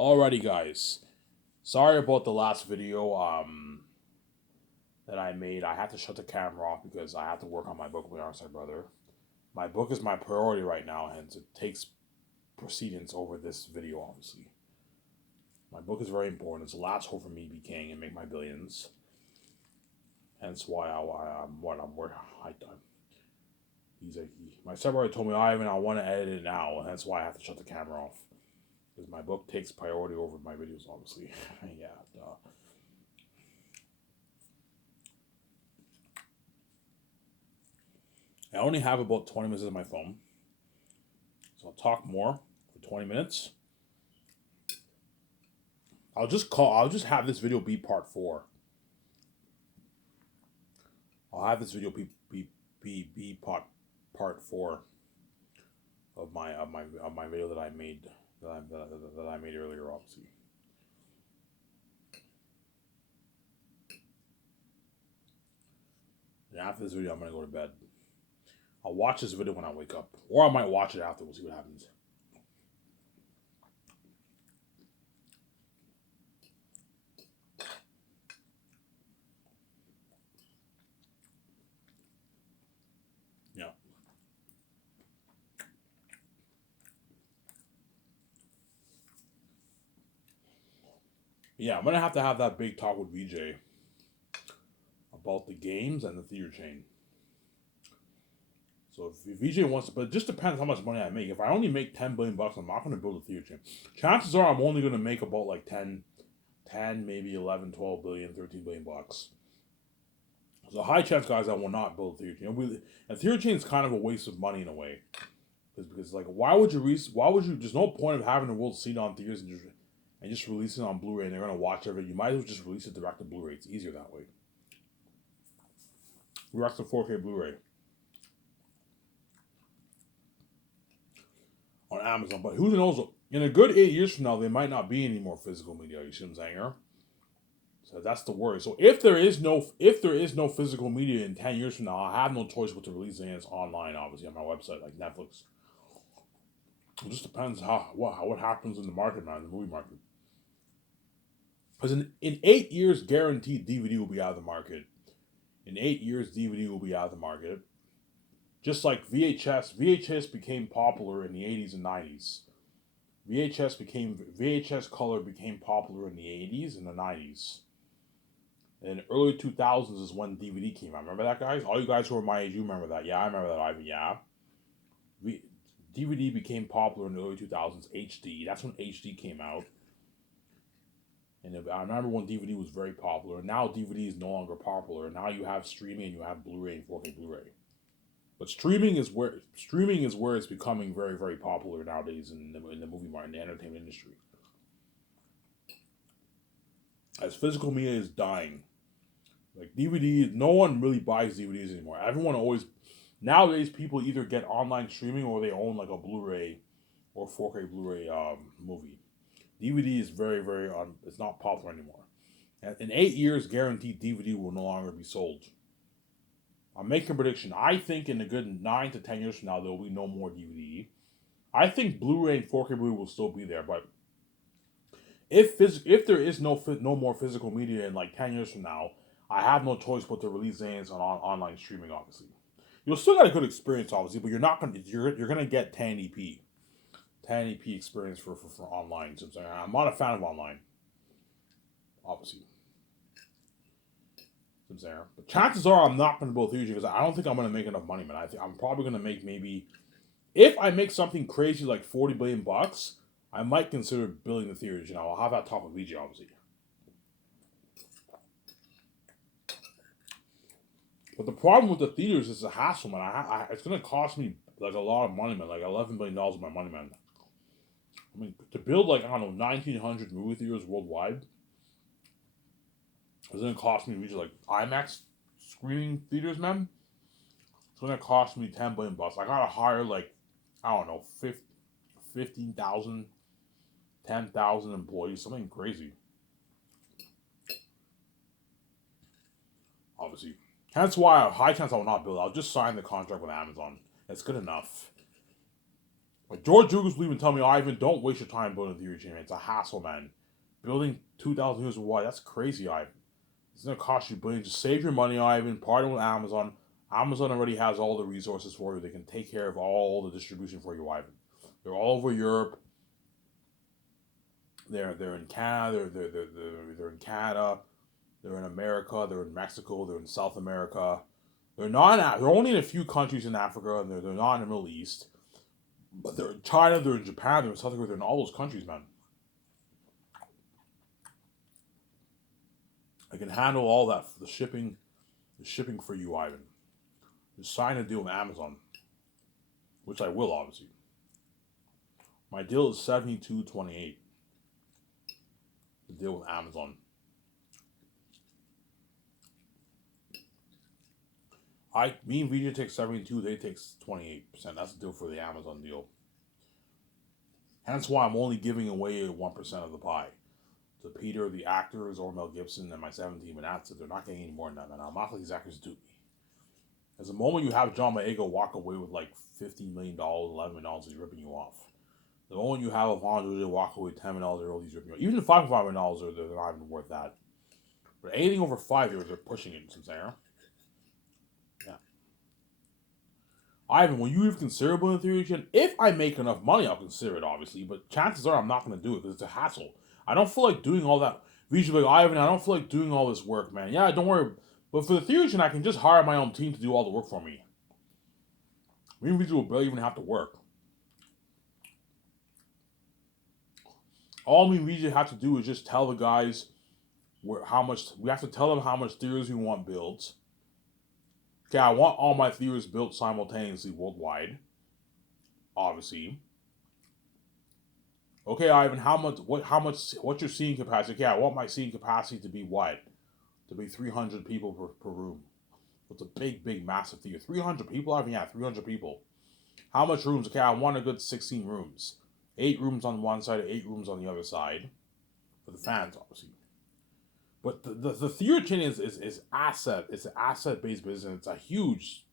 Alrighty, guys. Sorry about the last video that I made. I had to shut the camera off because I have to work on my book with our brother. My book is my priority right now, hence it takes precedence over this video, obviously. My book is very important. It's the last hope for me to be king and make my billions. Hence why I'm where I done. My stepbrother told me, Ivan, I want to edit it now, and that's why I have to shut the camera off. Because my book takes priority over my videos, obviously. Yeah, duh. I only have about 20 minutes on my phone. So I'll talk more for 20 minutes. I'll just have this video be part 4. I'll have this video be part 4 of my video that I made that I made earlier, obviously. And after this video, I'm gonna go to bed. I'll watch this video when I wake up, or I might watch it after. We'll see what happens. Yeah. Yeah, I'm gonna have to have that big talk with VJ about the games and the theater chain. So if VJ wants to, but it just depends how much money I make. If I only make 10 billion bucks, I'm not going to build a theater chain. Chances are I'm only going to make about like 10, maybe 11, 12 billion, 13 billion bucks. There's a high chance, guys, I will not build a theater chain. A theater chain is kind of a waste of money in a way. Because like, there's no point of having the world see it on theaters and just release it on Blu-ray and they're going to watch everything. You might as well just release it direct to Blu-ray. It's easier that way. Direct to 4K Blu-ray. On Amazon. But who knows? In a good 8 years from now, there might not be any more physical media. You see what I'm saying here? So that's the worry. So if there is no physical media in 10 years from now, I have no choice but to release it online, obviously on my website like Netflix. It just depends what happens in the market, man, the movie market. Because in 8 years, guaranteed DVD will be out of the market. In 8 years, DVD will be out of the market. Just like VHS became popular in the 80s and 90s. VHS color became popular in the 80s and the 90s. And early 2000s is when DVD came out. Remember that, guys? All you guys who are my age, you remember that. Yeah, I remember that, Ivan. Yeah. DVD became popular in the early 2000s. HD. That's when HD came out. And I remember when DVD was very popular. Now DVD is no longer popular. Now you have streaming and you have Blu-ray and 4K Blu-ray. But streaming is where it's becoming very, very popular nowadays in the movie market, in the entertainment industry. As physical media is dying, like DVD, no one really buys DVDs anymore. Everyone always nowadays people either get online streaming or they own like a Blu-ray or 4K Blu-ray movie. DVD is very, very it's not popular anymore. And in 8 years, guaranteed DVD will no longer be sold. I'm making a prediction. I think in a good 9 to 10 years from now, there will be no more DVD. I think Blu-ray and 4K Blu-ray will still be there, but if there is no more physical media in like 10 years from now, I have no choice but to release things on online streaming. Obviously, you'll still get a good experience, obviously, but you're gonna get 1080p experience for online. So I'm not a fan of online, obviously. But chances are I'm not going to build theaters because I don't think I'm going to make enough money, man. I'm probably going to make maybe, if I make something crazy like 40 billion bucks, I might consider building the theaters. You know, I'll have that talk with VJ, obviously. But the problem with the theaters is the hassle, man. It's going to cost me like a lot of money, man. Like $11 billion of my money, man. I mean, to build like, I don't know, 1,900 movie theaters worldwide, it's going to cost me like IMAX screening theaters, man. It's going to cost me 10 billion bucks. I got to hire like, I don't know, 15,000, 10,000 employees, something crazy. Obviously. That's why a high chance I will not build. I'll just sign the contract with Amazon. That's good enough. Like George Lucas will even tell me, Ivan, don't waste your time building a theory chain, man. It's a hassle, man. Building 2,000 units of why? That's crazy, Ivan. It's gonna cost you billions. Just save your money, Ivan. Partner with Amazon. Amazon already has all the resources for you. They can take care of all the distribution for you, Ivan. They're all over Europe. They're in Canada. They're in Canada. They're in America. They're in Mexico. They're in South America. They're only in a few countries in Africa, and they're not in the Middle East. But they're in China. They're in Japan. They're in South Korea. They're in all those countries, man. I can handle all that, the shipping for you, Ivan. Just sign a deal with Amazon, which I will, obviously. My deal is $72.28. The deal with Amazon. Me and VJ take 72, they take 28%. That's the deal for the Amazon deal. Hence why I'm only giving away 1% of the pie to Peter, the actors, or Mel Gibson, and my 17, and that's it. They're not getting any more than that, man. I'm not like these actors do me. As the moment you have John Boyega walk away with like $15 million, $11 million, he's ripping you off. The moment you have Alfonso walk away with $10 million, he's ripping you off. Even the $5 million, they're not even worth that. But anything over 5 years, they're pushing it, you know what I'm saying? Yeah. Ivan, will you even consider building a theory chain? If I make enough money, I'll consider it, obviously. But chances are I'm not going to do it because it's a hassle. I don't feel like doing all that. Visually, like, Ivan, I don't feel like doing all this work, man. Yeah, don't worry. But for the theory chain, I can just hire my own team to do all the work for me. Me and Visual will barely even have to work. All me and VJ have to do is just tell the guys how much. We have to tell them how much theories we want built. Okay, I want all my theories built simultaneously worldwide. Obviously. Okay, Ivan, what's your seating capacity? Okay, I want my seating capacity to be what? To be 300 people per room. It's a big, massive theater. 300 people? Ivan, yeah, 300 people. How much rooms? Okay, I want a good 16 rooms. 8 rooms on one side, 8 rooms on the other side. For the fans, obviously. But the theater chain is asset. It's an asset-based business. It's a huge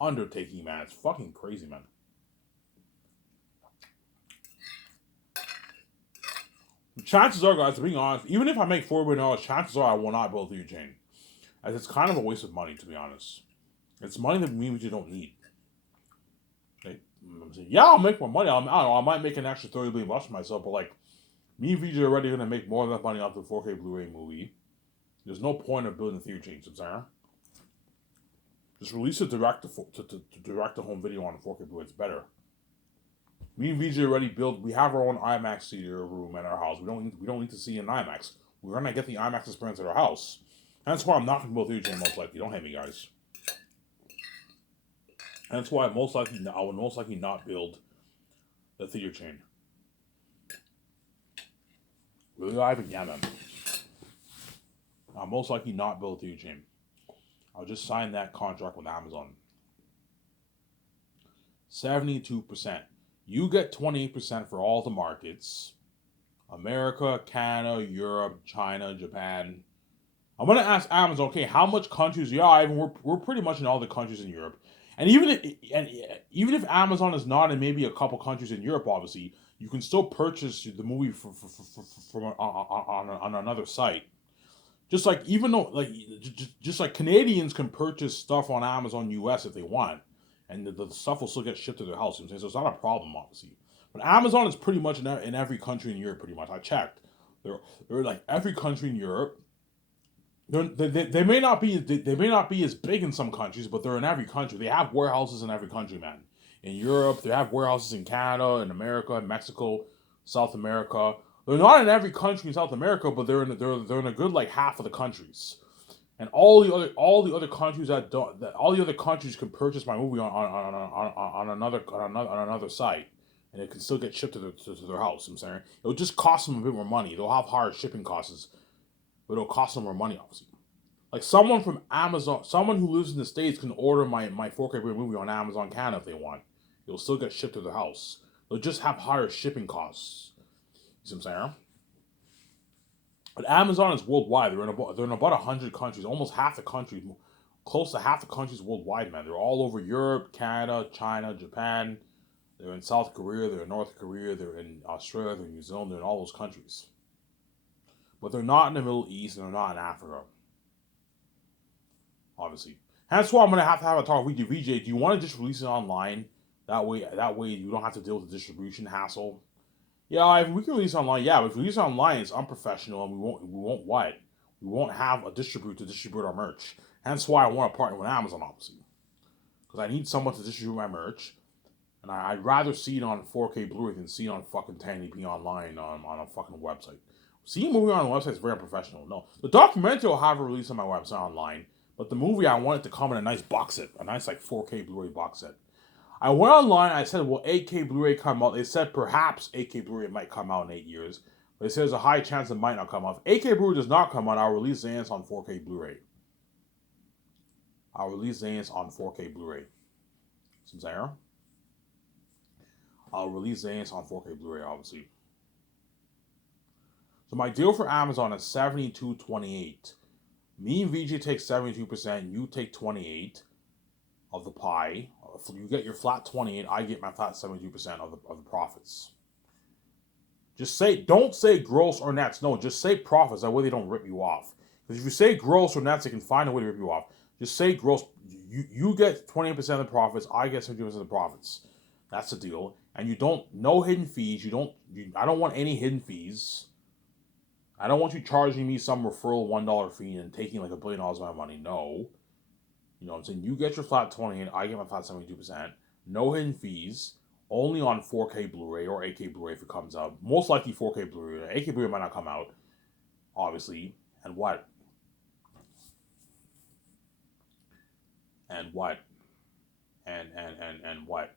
undertaking, man. It's fucking crazy, man. Chances are, guys, to be honest, even if I make $4 billion, chances are I will not build a theater chain. As it's kind of a waste of money, to be honest. It's money that we just don't need. Okay? Yeah, I'll make more money. I don't know. I might make an extra $30 billion for myself, but like, me and VJ are already going to make more than that money off the 4K Blu-ray movie. There's no point of building a theater chain, Sarah. Just release it direct to home video on the 4K Blu-ray. It's better. Me and VJ already built. We have our own IMAX theater room at our house. We don't need to see an IMAX. We're gonna get the IMAX experience at our house. And that's why I'm not gonna build a theater chain most likely. Don't hate me, guys. And that's why I would most likely not build the theater chain. Really, Ivan? Yeah, man. I'll most likely not build a theater chain. I'll just sign that contract with Amazon. 72%. You get 28% for all the markets. America, Canada, Europe, China, Japan. I'm going to ask Amazon, okay, how much countries? Yeah, Ivan, we're pretty much in all the countries in Europe. And even if Amazon is not in maybe a couple countries in Europe, obviously, you can still purchase the movie from on another site. Just like just like Canadians can purchase stuff on Amazon US if they want, and the stuff will still get shipped to their house. So it's not a problem, obviously. But Amazon is pretty much in every country in Europe. Pretty much, I checked. They're like every country in Europe. They may not be as big in some countries, but they're in every country. They have warehouses in every country, man. In Europe, they have warehouses in Canada, in America, in Mexico, South America. They're not in every country in South America, but they're in a good like half of the countries. And all the other countries all the other countries can purchase my movie on another site, and it can still get shipped to their house. I'm saying it'll just cost them a bit more money. They'll have higher shipping costs, but it'll cost them more money, obviously. Like someone from Amazon, someone who lives in the States can order my 4K movie on Amazon Canada if they want. It'll still get shipped to their house. They'll just have higher shipping costs. You see what I'm saying? But Amazon is worldwide. They're in about 100 countries, almost half the countries, close to half the countries worldwide, man. They're all over Europe, Canada, China, Japan, They're in South Korea, they're in North Korea, they're in Australia, they're in New Zealand, they're in all those countries. But they're not in the Middle East and they're not in Africa, obviously. That's why I'm gonna have to have a talk with you, VJ. Do you want to just release it online? That way you don't have to deal with the distribution hassle. Yeah, if we can release it online, yeah, but if we release it online, it's unprofessional and we won't have a distributor to distribute our merch. Hence why I want to partner with Amazon, obviously. Because I need someone to distribute my merch. And I'd rather see it on 4K Blu-ray than see it on fucking 1080p online on a fucking website. Seeing a movie on a website is very unprofessional. No. The documentary will have a release on my website online. But the movie, I want it to come in a nice box set. A nice, like, 4K Blu-ray box set. I went online, I said, will 8K Blu-ray come out? They said perhaps 8K Blu-ray might come out in 8 years. But they said there's a high chance it might not come out. If 8K Blu-ray does not come out, I'll release Xanus on 4K Blu-ray. I'll release Xanus on 4K Blu-ray. Since I'll release Xanus on 4K Blu-ray, obviously. So my deal for Amazon is $72.28. Me and VJ take 72%, you take 28% of the pie. If you get your flat 28%, I get my flat 72% of the profits. Don't say gross or nets. No, just say profits. That way they don't rip you off. Because if you say gross or nets, they can find a way to rip you off. Just say gross. You get 20% of the profits. I get 70% of the profits. That's the deal. And no hidden fees. I don't want any hidden fees. I don't want you charging me some referral $1 fee and taking like $1 billion of my money. No. You know what I'm saying? You get your flat 28%, I get my flat 72%. No hidden fees. Only on 4K Blu-ray or 8K Blu-ray if it comes out. Most likely 4K Blu-ray. 8K Blu-ray might not come out, obviously. And what? And what? And what?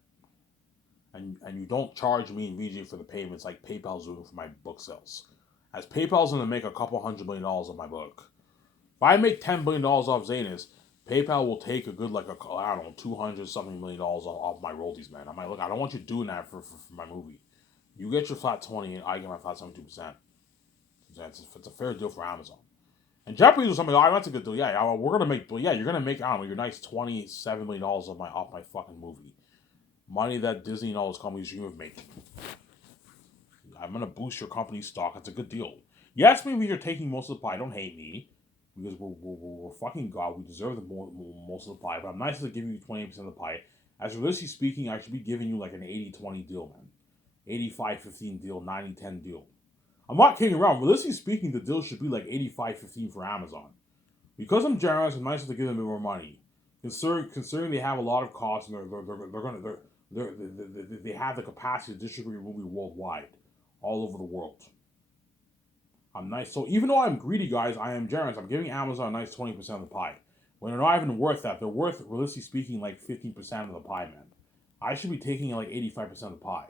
And you don't charge me and VJ for the payments like PayPal's doing for my book sales. As PayPal's going to make a couple $100 million on my book. If I make $10 billion off Xanus, PayPal will take a good, like, I don't know, 200 something million dollars off my royalties, man. I'm like, look, I don't want you doing that for my movie. You get your flat 20 and I get my flat 72%. It's a fair deal for Amazon. And Japanese or something, that's a good deal. Yeah, we're going to make, you're going to make, I don't know, your nice $27 million off my fucking movie. Money that Disney and all those companies dream of making. I'm going to boost your company's stock. That's a good deal. Yes, maybe you're taking most of the pie. Don't hate me. Because we're fucking God. We deserve most of the pie. But I'm nice to give you 20% of the pie. As realistically speaking, I should be giving you like an 80-20 deal, man. 85-15 deal, 90-10 deal. I'm not kidding around. Realistically speaking, the deal should be like 85-15 for Amazon. Because I'm generous, I'm nice to give them a bit more money. Considering they have a lot of costs and they have the capacity to distribute your movie worldwide, all over the world. I'm nice. So even though I'm greedy, guys, I am generous. I'm giving Amazon a nice 20% of the pie. When they're not even worth that. They're worth, realistically speaking, like 15% of the pie, man. I should be taking like 85% of the pie.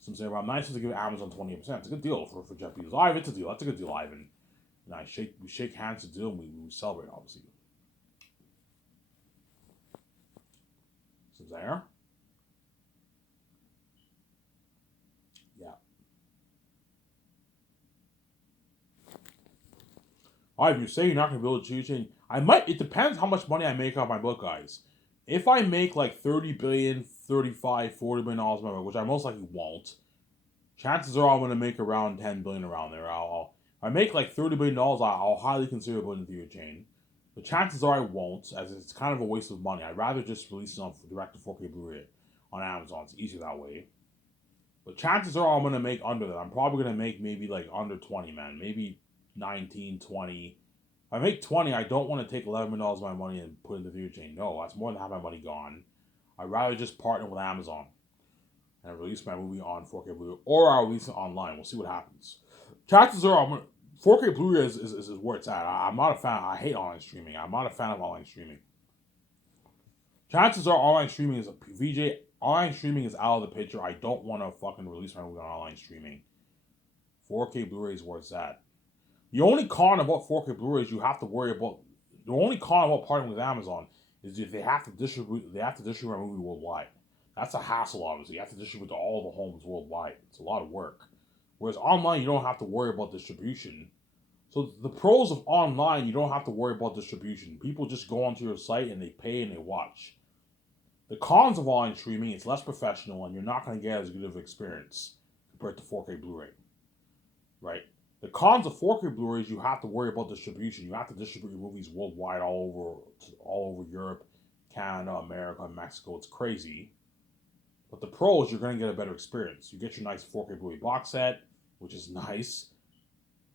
So I'm saying, well, I'm nice to give Amazon 20%. It's a good deal for Jeff Bezos. Ivan, it's a deal. That's a good deal, Ivan. And we shake hands to deal and we celebrate, obviously. So there. Yeah. Alright, if you're saying you're not going to be able to choose, I might. It depends how much money I make off my book, guys. If I make like 30 billion, 35, 40 billion dollars on my book, which I most likely won't, chances are I'm going to make around 10 billion around there. If I make like $30 billion, I'll highly consider putting it through your chain. But chances are I won't, as it's kind of a waste of money. I'd rather just release it on direct to 4K Blu-ray on Amazon. It's easier that way. But chances are I'm going to make under that. I'm probably going to make maybe like under 20, man. Maybe 19, 20. If I make 20, I don't want to take $11 million of my money and put it in the video chain. No, that's more than half my money gone. I'd rather just partner with Amazon and release my movie on 4K Blu-ray, or I'll release it online. We'll see what happens. Chances are 4K Blu-ray is where it's at. I'm not a fan. I hate online streaming. I'm not a fan of online streaming. Chances are online streaming is VJ. Online streaming is out of the picture. I don't want to fucking release my movie on online streaming. 4K Blu-ray is where it's at. The only con about 4K Blu-ray is you have to worry about. The only con about partnering with Amazon is if they have to distribute my movie worldwide. That's a hassle, obviously. You have to distribute to all the homes worldwide. It's a lot of work. Whereas online, you don't have to worry about distribution. So the pros of online, you don't have to worry about distribution. People just go onto your site and they pay and they watch. The cons of online streaming, it's less professional and you're not going to get as good of an experience compared to 4K Blu-ray, right? The cons of 4K Blu-ray is you have to worry about distribution. You have to distribute your movies worldwide, all over Europe, Canada, America, and Mexico. It's crazy. But the pro is you're going to get a better experience. You get your nice 4K Blu-ray box set, which is nice.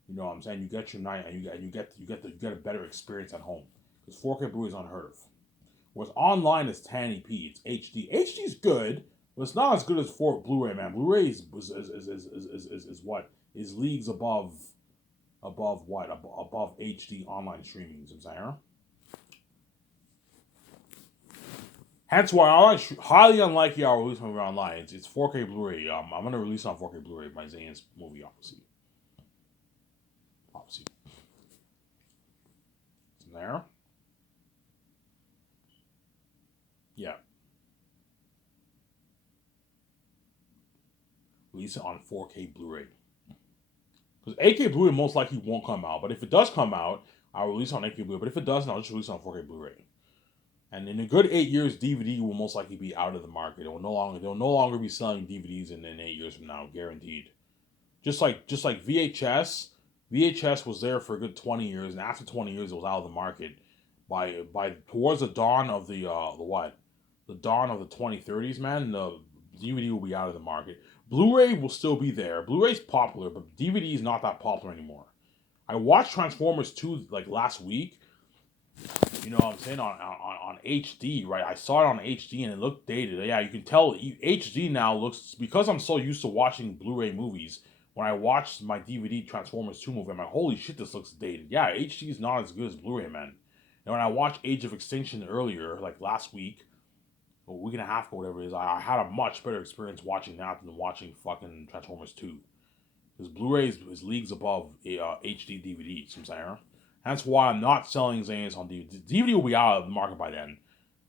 You know what I'm saying? You get your night, and you get a better experience at home because 4K Blu-ray is unheard of. Whereas online is 1080p, it's HD. HD is good, but it's not as good as Blu-ray, man. Blu-ray is what is leagues above what above HD online streaming. You know what I'm saying? Hence why highly unlikely I'll release my movie online. It's 4K Blu-ray. I'm gonna release on 4K Blu-ray my Zane's movie, obviously. It's in there. Yeah. Release it on 4K Blu-ray. Because 8K Blu-ray most likely won't come out. But if it does come out, I'll release it on 8K Blu-ray. But if it doesn't, I'll just release it on 4K Blu-ray. And in a good 8 years, DVD will most likely be out of the market. They'll no longer be selling DVDs in 8 years from now, guaranteed. Just like VHS. VHS was there for a good 20 years, and after 20 years, it was out of the market. By towards the dawn of the dawn of the 2030s, man, the DVD will be out of the market. Blu-ray will still be there. Blu-ray's popular, but DVD is not that popular anymore. I watched Transformers 2 like last week. You know what I'm saying? On HD, right? I saw it on HD and it looked dated. Yeah, you can tell HD now looks, because I'm so used to watching Blu-ray movies. When I watched my DVD Transformers 2 movie, I'm like, holy shit, this looks dated. Yeah, HD is not as good as Blu-ray, man. And when I watched Age of Extinction earlier, like last week, a week and a half ago, whatever it is, I had a much better experience watching that than watching fucking Transformers 2. Because Blu-ray is leagues above HD DVDs, you know what I'm saying? That's why I'm not selling Zanes on DVD. DVD will be out of the market by then.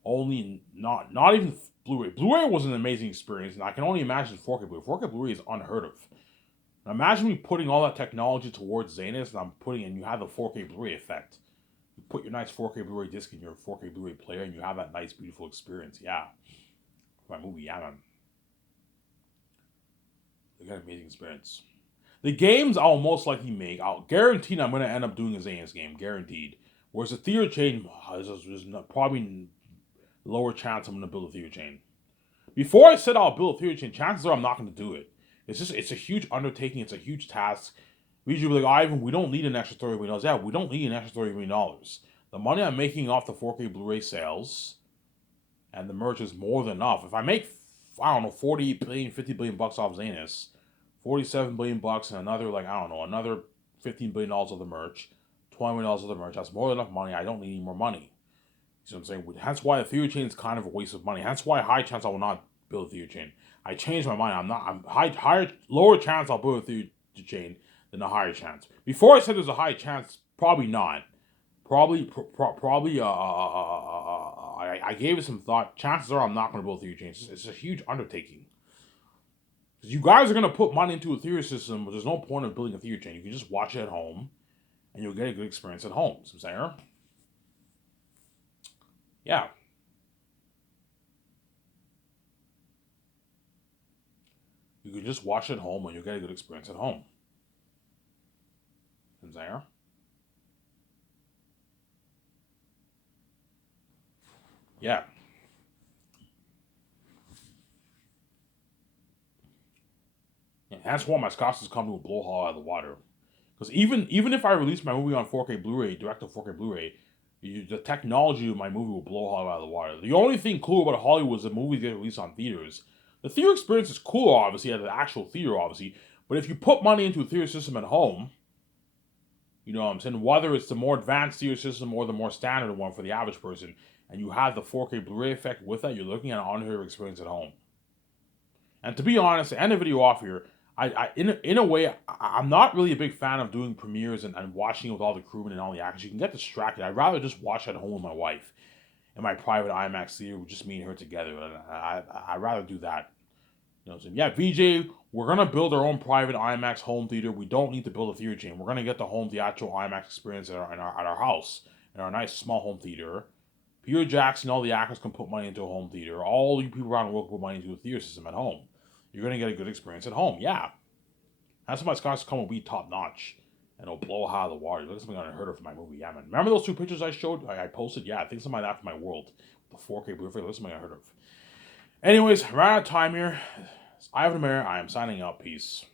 Only not even Blu-ray. Blu-ray was an amazing experience, and I can only imagine 4K Blu-ray. 4K Blu-ray is unheard of. Now imagine me putting all that technology towards Zanus, and you have the 4K Blu-ray effect. You put your nice 4K Blu-ray disc in your 4K Blu-ray player, and you have that nice, beautiful experience. Yeah, my movie, yeah, man. You got an amazing experience. The games I'll most likely make, I'll guaranteed I'm going to end up doing a Zanus game, guaranteed. Whereas the theater chain, there's probably lower chance I'm going to build a theater chain. Before I said I'll build a theater chain, chances are I'm not going to do it. It's a huge undertaking. It's a huge task. We usually be like, Ivan, we don't need an extra $30 million. Yeah, we don't need an extra $30 million. The money I'm making off the 4K Blu-ray sales and the merch is more than enough. If I make, I don't know, 40 billion, 50 billion bucks off Zanus, 47 billion bucks and another, like, I don't know, another $15 billion of the merch, $20 million of the merch. That's more than enough money. I don't need any more money. You know what I'm saying? That's why the theater chain is kind of a waste of money. That's why high chance I will not build a theater chain. I changed my mind. Lower chance I'll build a theater chain than a higher chance. Before I said there's a high chance, probably not. I gave it some thought. Chances are I'm not going to build a theater chain. It's a huge undertaking. Because you guys are going to put money into a theater system, but there's no point in building a theater chain. You can just watch it at home, and you'll get a good experience at home. So I'm saying, yeah. You can just watch it at home, and you'll get a good experience at home. So I'm saying, yeah. And that's why my Scots company will blow hell out of the water. Because even if I release my movie on 4K Blu-ray, direct to 4K Blu-ray, the technology of my movie will blow hell out of the water. The only thing cool about Hollywood is the movies get released on theaters. The theater experience is cool, obviously, at the actual theater, obviously. But if you put money into a theater system at home, you know what I'm saying, whether it's the more advanced theater system or the more standard one for the average person, and you have the 4K Blu-ray effect with that, you're looking at an unheard of experience at home. And to be honest, to end the video off here, in a way, I'm not really a big fan of doing premieres and watching with all the crewmen and all the actors. You can get distracted. I'd rather just watch at home with my wife in my private IMAX theater with just me and her together. I'd rather do that. You know what I'm saying? Yeah, VJ, we're going to build our own private IMAX home theater. We don't need to build a theater chain. We're going to get the home theatrical IMAX experience at our house, in our nice small home theater. Peter Jackson, all the actors can put money into a home theater. All you people around the world can put money into a theater system at home. You're gonna get a good experience at home. Yeah, that's why Scott's come will be top notch, and it'll blow out of the water. Look at something unheard of for my movie. Yeah, man. Remember those two pictures I showed? I posted. Yeah, I think something like that for my world. The 4K Blu-ray. Look at something unheard of. Anyways, we're out of time here. I have the mayor. I am signing out. Peace.